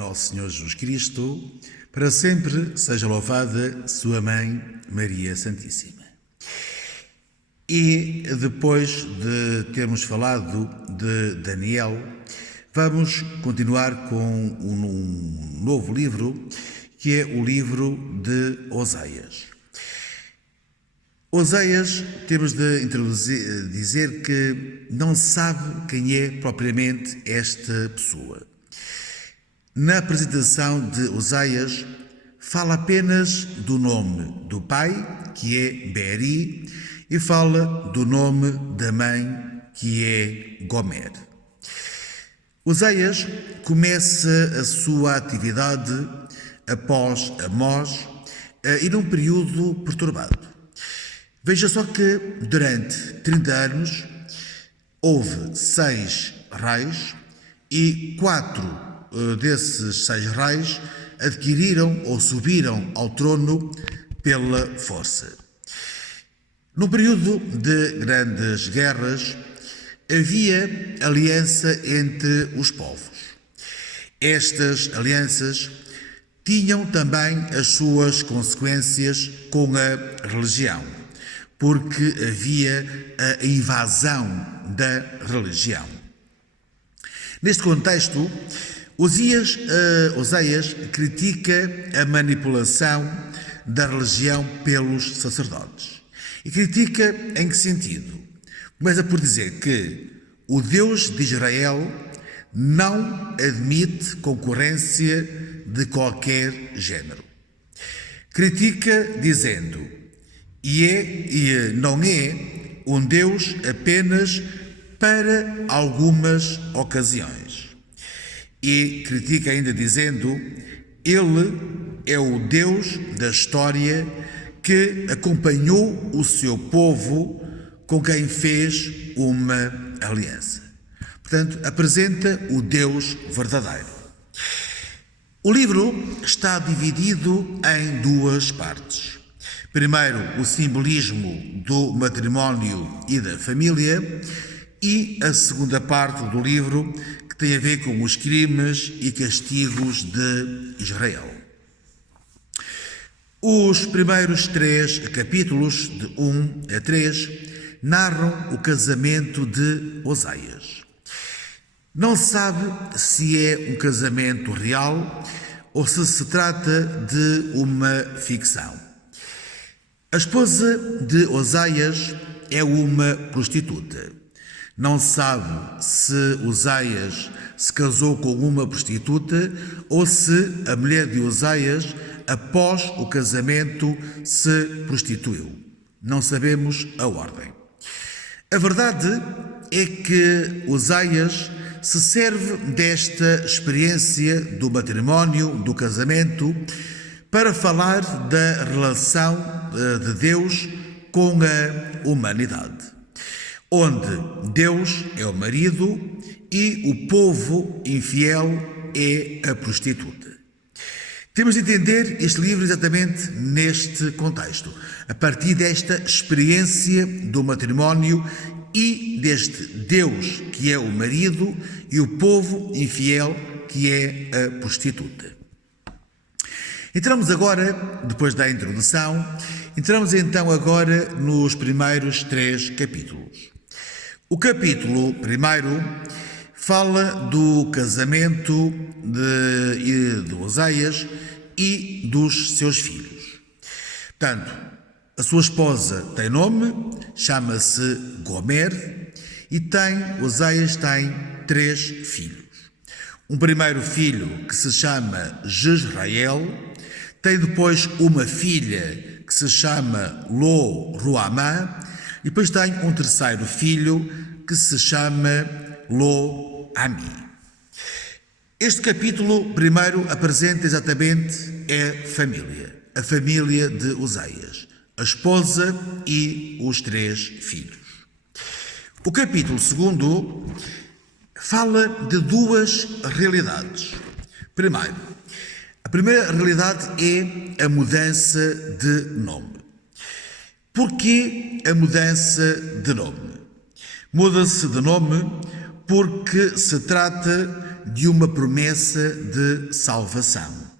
nosso Senhor Jesus Cristo, para sempre seja louvada sua Mãe Maria Santíssima. E depois de termos falado de Daniel, vamos continuar com um novo livro, que é o livro de Oseias. Oseias, temos de dizer que não se sabe quem é propriamente esta pessoa. Na apresentação de Oseias, fala apenas do nome do pai, que é Beeri, e fala do nome da mãe, que é Gomer. Oseias começa a sua atividade após Amós e num período perturbado. Veja só que durante 30 anos houve 6 reis e 4 desses 6 reis adquiriram ou subiram ao trono pela força. No período de grandes guerras, havia aliança entre os povos. Estas alianças tinham também as suas consequências com a religião, porque havia a invasão da religião. Neste contexto, Oseias critica a manipulação da religião pelos sacerdotes. E critica em que sentido? Começa por dizer que o Deus de Israel não admite concorrência de qualquer género. Critica dizendo, e não é um Deus apenas para algumas ocasiões. E critica ainda dizendo, ele é o Deus da história que acompanhou o seu povo com quem fez uma aliança. Portanto, apresenta o Deus verdadeiro. O livro está dividido em 2 partes. Primeiro, o simbolismo do matrimónio e da família, e a segunda parte do livro, que tem a ver com os crimes e castigos de Israel. Os primeiros 3 capítulos, de 1 a 3, narram o casamento de Oseias. Não se sabe se é um casamento real ou se trata de uma ficção. A esposa de Oseias é uma prostituta. Não se sabe se Oseias se casou com uma prostituta ou se a mulher de Oseias, após o casamento, se prostituiu. Não sabemos a ordem. A verdade é que Oseias se serve desta experiência do matrimónio, do casamento, para falar da relação de Deus com a humanidade, onde Deus é o marido e o povo infiel é a prostituta. Temos de entender este livro exatamente neste contexto, a partir desta experiência do matrimónio e deste Deus que é o marido e o povo infiel que é a prostituta. Entramos agora, depois da introdução, entramos agora nos primeiros 3 capítulos. O capítulo 1 fala do casamento de Oseias e dos seus filhos. Portanto, a sua esposa tem nome, chama-se Gomer, e Oseias tem 3 filhos. Um primeiro filho que se chama Jezrael, tem depois uma filha que se chama Lo-Ruamá, e depois tem um terceiro filho que se chama Lo-Ami. Este capítulo primeiro apresenta exatamente a família de Oseias, a esposa e os 3 filhos. O capítulo 2 fala de 2 realidades. Primeiro, a primeira realidade é a mudança de nome. Porquê a mudança de nome? Muda-se de nome porque se trata de uma promessa de salvação.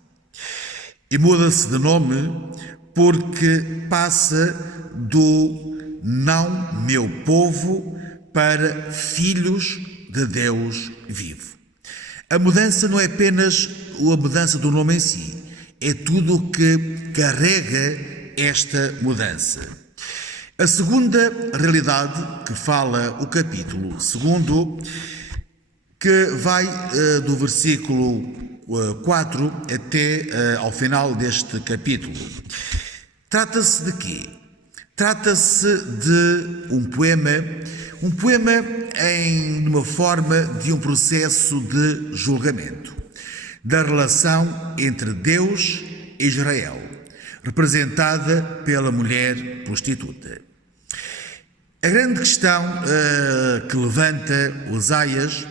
E muda-se de nome porque passa do não meu povo para filhos de Deus vivo. A mudança não é apenas a mudança do nome em si, é tudo o que carrega esta mudança. A segunda realidade que fala o capítulo 2, que vai do versículo 4 até ao final deste capítulo. Trata-se de quê? Trata-se de um poema em uma forma de um processo de julgamento da relação entre Deus e Israel, representada pela mulher prostituta. A grande questão que levanta Osaias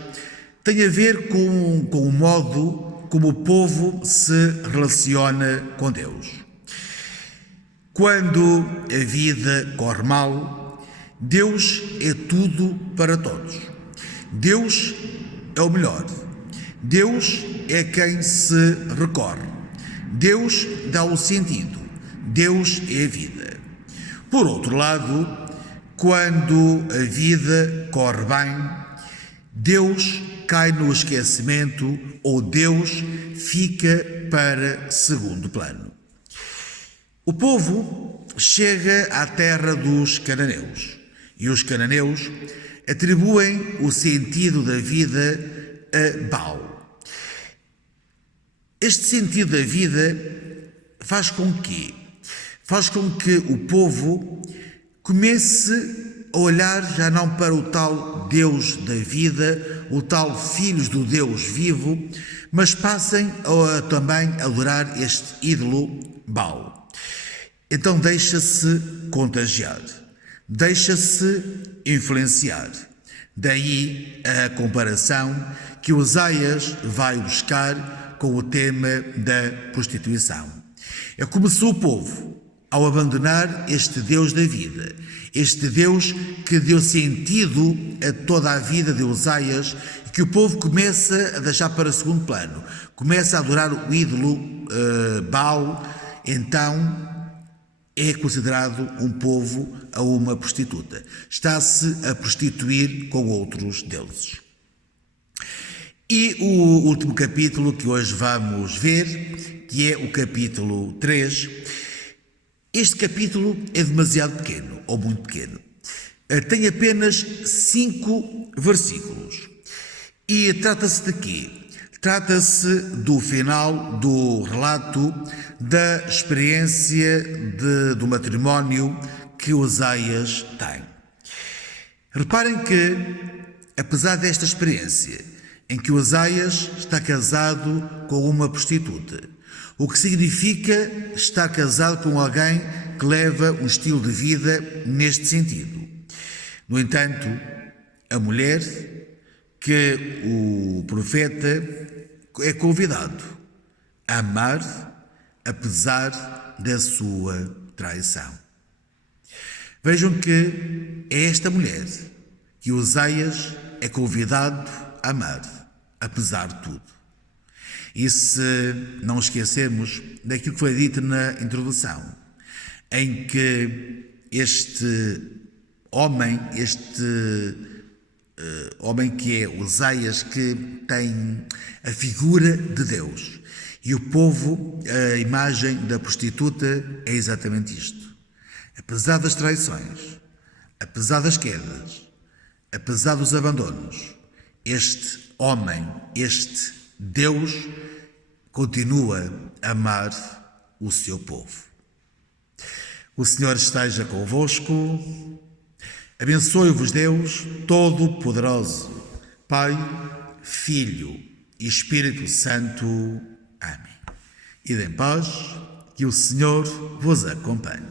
tem a ver com o modo como o povo se relaciona com Deus. Quando a vida corre mal, Deus é tudo para todos. Deus é o melhor. Deus é quem se recorre. Deus dá o sentido. Deus é a vida. Por outro lado, quando a vida corre bem, Deus cai no esquecimento ou Deus fica para segundo plano. O povo chega à terra dos cananeus e os cananeus atribuem o sentido da vida a Baal. Este sentido da vida faz com que o povo comece a olhar já não para o tal Deus da vida, o tal Filhos do Deus vivo, mas passem a também adorar este ídolo Baal. Então deixa-se contagiar, deixa-se influenciar. Daí a comparação que Osaias vai buscar com o tema da prostituição. É como se o povo, ao abandonar este Deus da vida, este Deus que deu sentido a toda a vida de Osaias, que o povo começa a deixar para segundo plano, começa a adorar o ídolo Baal, então é considerado um povo a uma prostituta. Está-se a prostituir com outros deuses. E o último capítulo que hoje vamos ver, que é o capítulo 3, este capítulo é demasiado pequeno, ou muito pequeno. Tem apenas 5 versículos. E trata-se de quê? Trata-se do final do relato da experiência do matrimónio que Osaias tem. Reparem que, apesar desta experiência, em que Osaias está casado com uma prostituta, o que significa estar casado com alguém que leva um estilo de vida neste sentido. No entanto, a mulher que o profeta é convidado a amar apesar da sua traição. Vejam que é esta mulher que Osaias é convidado a amar apesar de tudo. E se não esquecermos daquilo que foi dito na introdução, em que este homem que é Osaias, que tem a figura de Deus, e o povo, a imagem da prostituta é exatamente isto. Apesar das traições, apesar das quedas, apesar dos abandonos, este homem, este Deus, continua a amar o seu povo. O Senhor esteja convosco. Abençoe-vos Deus Todo-Poderoso, Pai, Filho e Espírito Santo. Amém. Ide em paz, que o Senhor vos acompanhe.